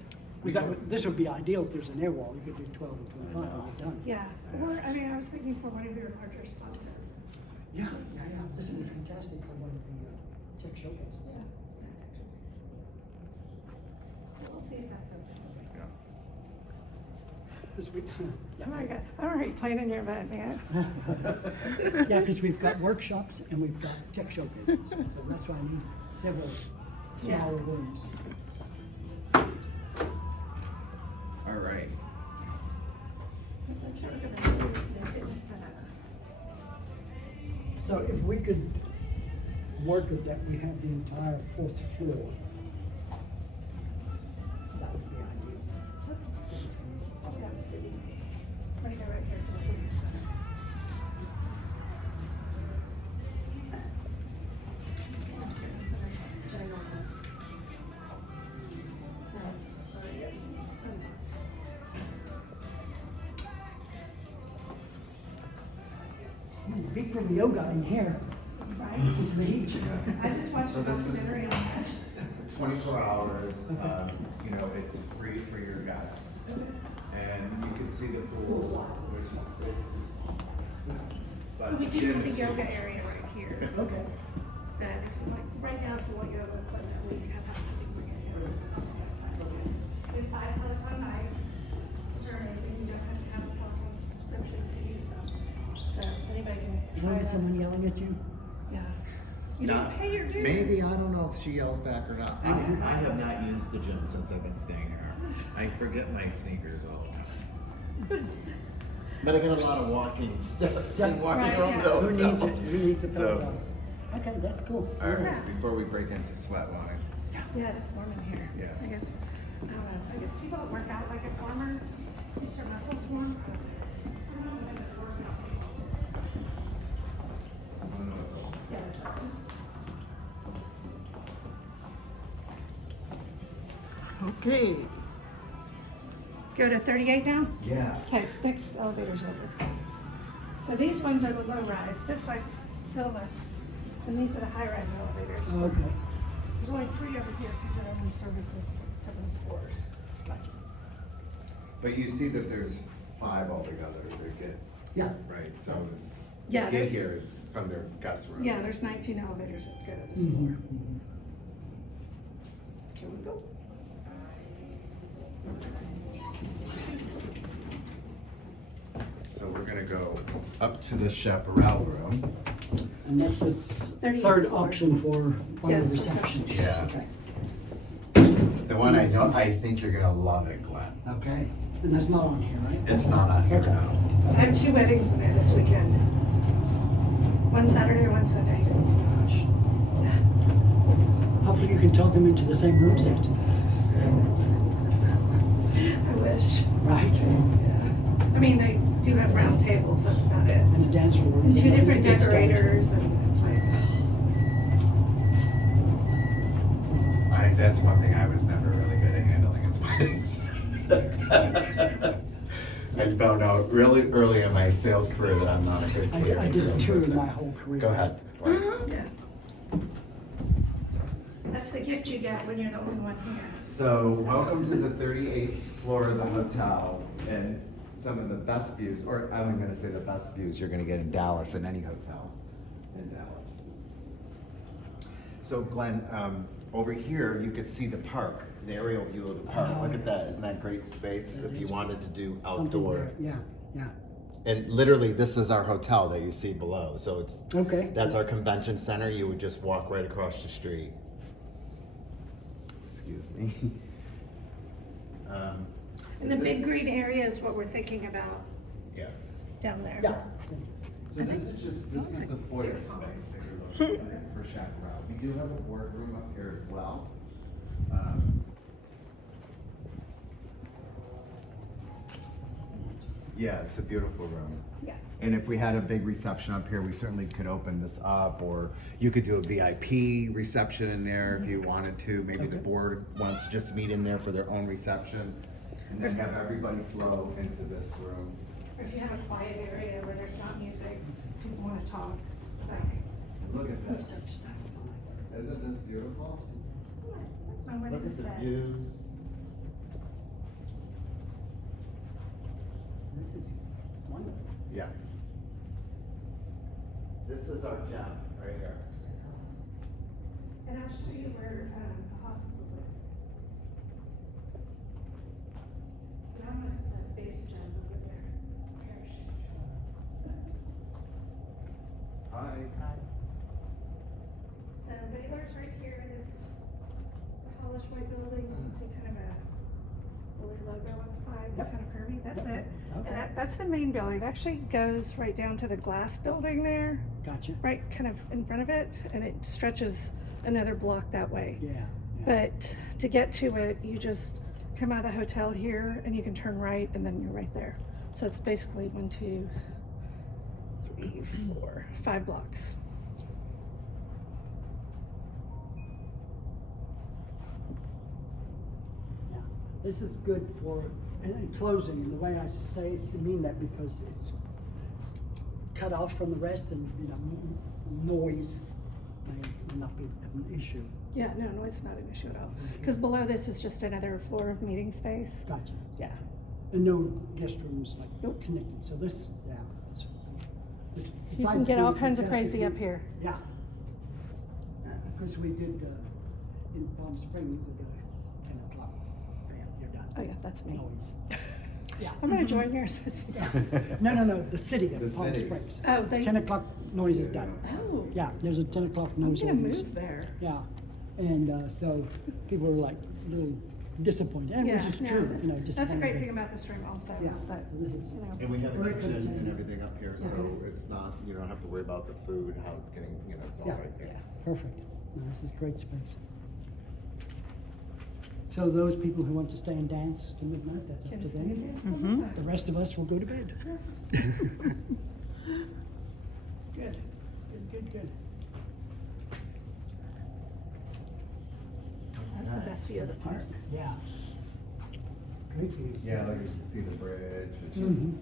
Because this would be ideal if there's an air wall. You could do 12 and 25 and you're done. yeah. Or, I mean, I was thinking for one of your larger spots. Yeah. This would be fantastic for one of the tech showcases. We'll see if that's okay. Because we, Oh my God, I'm already planning your event, man. yeah, because we've got workshops and we've got tech showcases. So that's why I need several smaller rooms. All right. Let's have a look at the fitness center. So if we could work with that, we have the entire 4th floor. That would be ideal. Oh, yeah, just sitting. I'm gonna go right here to the fitness center. Fitness center's ginormous. That's already unlocked. Big from yoga in here. Right? Is the heat. I just watched So a this is- documentary on that. 24 hours, you know, it's free for your guests. And you can see the pools, which is, but We the do gym have a is yoga huge. area right here. Okay. That if you like, right now, if you want yoga equipment, we have to bring it in. We have 5 Peloton bikes, which are amazing. You don't have to have a Peloton subscription to use them. So anybody can try Remember that. someone yelling at you? Yeah. You Not- don't pay your dues. Maybe, I don't know if she yells back or not. I have not used the gym since I've been staying here. I forget my sneakers all the time. But I get a lot of walking steps and walking Right, around yeah. the Who hotel. needs it? Who needs a So- Peloton? Okay, that's cool. All right, before we break into sweat line. Yeah, it's warm in here. Yeah. I guess, I don't know, I guess people that work out like a farmer, keeps their muscles warm. I don't know if it's working out. Yeah, it's Okay. Go to 38 now? Yeah. Okay, next elevator's over. So these ones are the low rise, this way to the left. And these are the high rise elevators. Okay. There's only 3 over here because it only services 7 floors. But you see that there's 5 altogether that get, Yeah. right, so this, Yeah, get there's- here is from their guest rooms. Yeah, there's 19 elevators that go to this Mhm. floor. Here we go. So we're gonna go up to the chaparral room. And that's this 38 third floor. option for one of the Yes, receptions. Yeah. Okay. The one I know, I think you're gonna love it, Glenn. Okay. And that's not on here, right? It's not on here Okay. now. I have 2 weddings in there this weekend. One Saturday, one Sunday. Gosh. Hopefully you can talk them into the same room set, I wish. right? I mean, they do have round tables, that's about it. And a dance floor. And 2 It's- different it's skeleton. decorators, and it's like, I think that's one thing I was never really good at handling is weddings. I found out really early in my sales career that I'm not a good I catering did it too in salesperson. my whole career. Go ahead. Glenn. yeah. That's the gift you get when you're the only one here. So, welcome to the 38th floor of the hotel, and some of the best views, or I'm gonna say the best views you're gonna get in Dallas, in any hotel in Dallas. So Glenn, over here, you could see the park, the aerial view of the park. Oh, Look at yeah. that, isn't that great space That if you is wanted to do Something outdoor? there. Yeah, yeah. And literally, this is our hotel that you see below, so it's, Okay. that's our convention center, you would just walk right across the street. Excuse me. And the this- big green area is what we're thinking about Yeah. down there. Yeah. So this is just, this is the foyer space that you're looking at for chaparral. We do have a boardroom up here as well. Yeah, it's a beautiful room. Yeah. And if we had a big reception up here, we certainly could open this up, or you could do a VIP reception in there if you wanted to. Maybe the Okay. board wants to just meet in there for their own reception, and then have everybody flow into this room. Or if you have a quiet area where there's not music, people want to talk, like Look at this. research stuff. Isn't this beautiful? Oh, what Look is at the that? views. This is wonderful. Yeah. This is our gem right here. And I'll show you where the hospital is. And almost that base jump over there. Parachute. Hi. So Baylor's right here, this tallish white building. You can see kind of a little logo on the side. It's Yep. kind of curvy. That's Yep. it. Okay. And that's the main building. It actually goes right down to the glass building there, Gotcha. right kind of in front of it, and it stretches another block that way. Yeah. Yeah. But to get to it, you just come out of the hotel here and you can turn right and then you're right there. So it's basically 1, 2, 3, 4, 5 blocks. Yeah, this is good for, and in closing, and the way I say it, I mean that because it's cut off from the rest and, noise may not be an issue. Yeah, no, noise is not an issue at all. Because below this is just another floor of meeting space. Gotcha. Yeah. And no guest rooms like Nope. connected, so this, yeah. You can get all kinds of crazy up here. Yeah. Because we did, in Palm Springs, at 10 o'clock, bam, you're done. Oh yeah, that's me. Noise. Yeah. I'm gonna join yours. No, the city The of Palm city. Springs. Oh, they. 10 o'clock noise is done. Oh. Yeah, there's a 10 o'clock I'm noise gonna ordinance. move there. Yeah, and so people were like a little disappointed, and Yeah, which is no, true, that's a disappointed. great thing about this room also, Yeah, is that, so this is, you know. And we have a Very kitchen contained. and everything up here, so Okay. it's not, you don't have to worry about the food, how it's getting, it's all Yeah. right there. perfect. No, this is great space. So those people who want to stay and dance to midnight, that's up Can to I sing them. and dance on that? The rest of us will go to bed. Yes. Good. That's the best view of the park. Yeah. Great views. Yeah, like you can see the bridge, which is Mhm.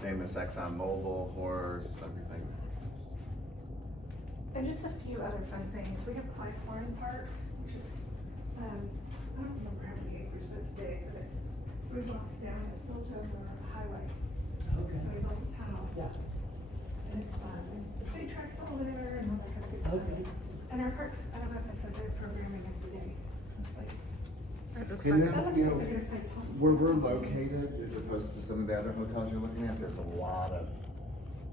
famous ExxonMobil horse, everything. It's- And just a few other fun things. We have Clyde Horn Park, which is, I don't remember how many acres, but it's big, but it's 3 blocks down, it's built over a highway. Okay. So he built a tunnel, Yeah. and it's fun. And the food truck's all there and all that kind of good stuff. Okay. And our parks, I don't know if I said they're programming every day. It's like, It looks And like this, that looks you like know, they're gonna play pong. where we're located, as opposed to some of the other hotels you're looking at, there's a lot of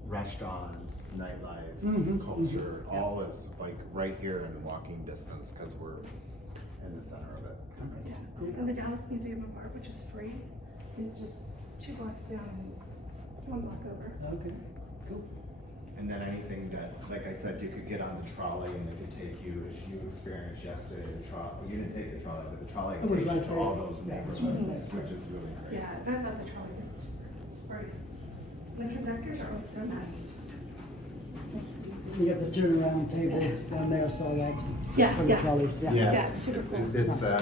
restaurants, nightlife, Mhm, culture, mhm, yeah. all is like right here in walking distance, cause we're in the center of it. Yeah. And the Dallas Museum of Art, which is free, is just 2 blocks down and 1 block over. Okay, cool. And then anything that, like I said, you could get on the trolley and they could take you, as you experienced yesterday, the trolley, you didn't take the trolley, but the trolley It was takes you right to there. all those Yeah, it was neighborhoods, right there. which is really great. Yeah, and I love the trolley because it's free. The conductors are always so nice. Makes it easy. You got the turnaround table down there, so that. Yeah, For the yeah. trolleys, Yeah, it's super cool. It's a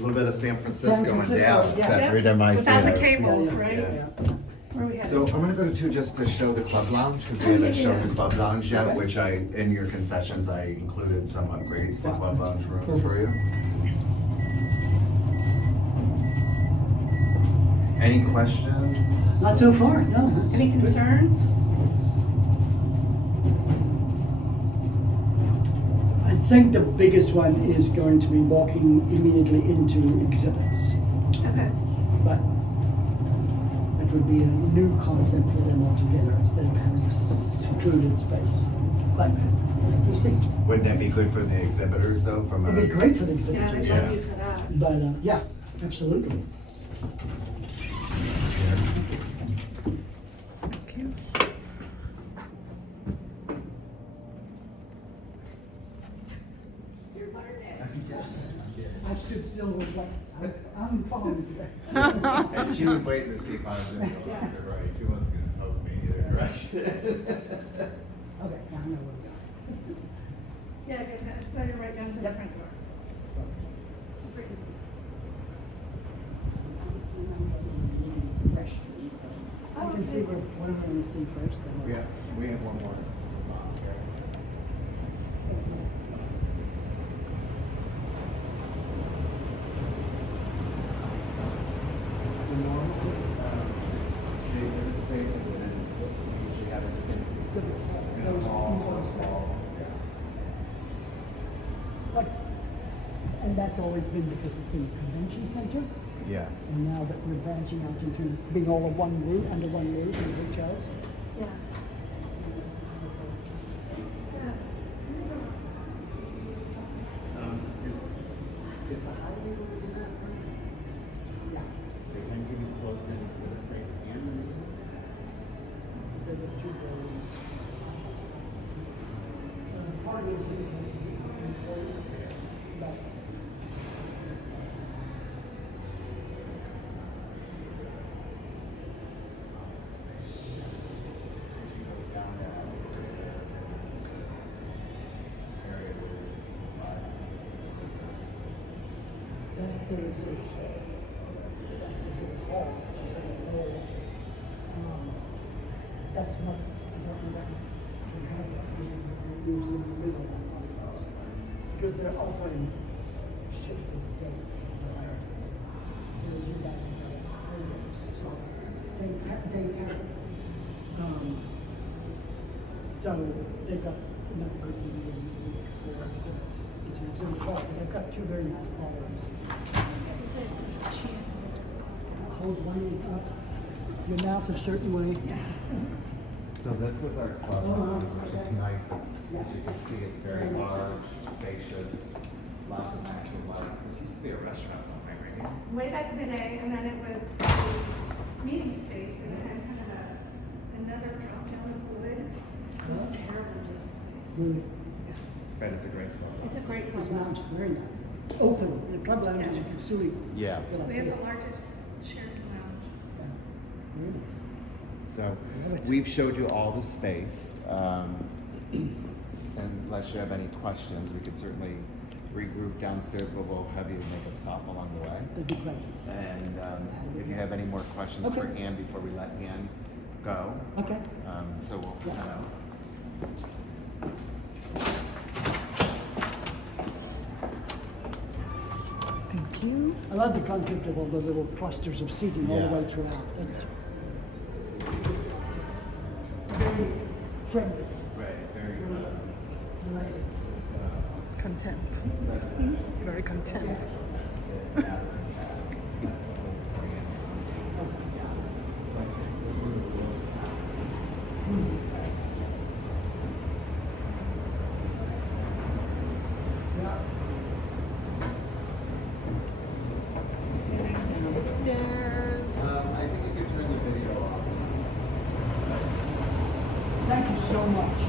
little bit of San Francisco and Francisco, Dallas, yeah. that's right in my Without the center. cable, Yeah, right? Yeah. Where we had. So I'm gonna go to 2 just to show the club lounge, because we haven't shown the club lounge yet, Okay. which in your concessions, I included some upgrades to club lounge rooms for you. Any questions? Not so far, no. this is Any good. concerns? I think the biggest one is going to be walking immediately into exhibits, Okay. but that would be a new concept for them altogether instead of having a secluded space. But we'll see. Wouldn't that be good for the exhibitors though, from a? It'd be great for the Yeah, exhibitors. they Yeah. love you for that. But yeah, absolutely. I stood still with like, I'm I'm following you. And she was waiting to see if I was going to go left or right. She wasn't going to poke me either direction. Okay, now I know where we are. Yeah, because that's better right down to the front door. Super easy. Restrooms, so I can see what I'm going to see first. Then we have one more spot here. So normally, the exhibit spaces and then we usually have it in a hall, those walls. Like, and that's always been because it's been a convention center. Yeah. And now that we're branching out into being all of one roof, under one roof in hotels. Yeah. Is the highway within that? Yeah. They can give you closed in exhibit space and So the two buildings. Part is usually but down that escalator. Area that's the exhibit hall. That's exhibit hall, which is in the lower. That's not, I don't know that we have that, moves in the middle of this. Because they're offering shifted dates, varieties. Whereas you guys have 3 days, so so they've got another good meeting in the week for exhibits. It's an exhibit hall, but they've got 2 very nice ballrooms. Hold one up, your mouth a certain way. So this is our club lounge, which is nice. It's, as you can see, it's very large, spacious, lots of natural light. This used to be a restaurant, though, right? Way back in the day, and then it was a meeting space, and it had kind of another drop down of wood. It was terrible to this place. Good. But it's a great club. It's a great club. This lounge is very nice. Open, the club lounge is Yes. you can see. Yeah. We have the largest Sheraton lounge. Really? So we've showed you all the space. Unless you have any questions, we could certainly regroup downstairs, but we'll have you make a stop along the way. That'd be great. And if you have any more questions for Okay. Ann before we let Ann go, Okay. so we'll Yeah. kind of. Thank you. I love the concept of all the little clusters of seating all the Yeah. way throughout. That's very friendly. Right, very Right. Content. Very content. Stairs. I think you could turn the video off. Thank you so much.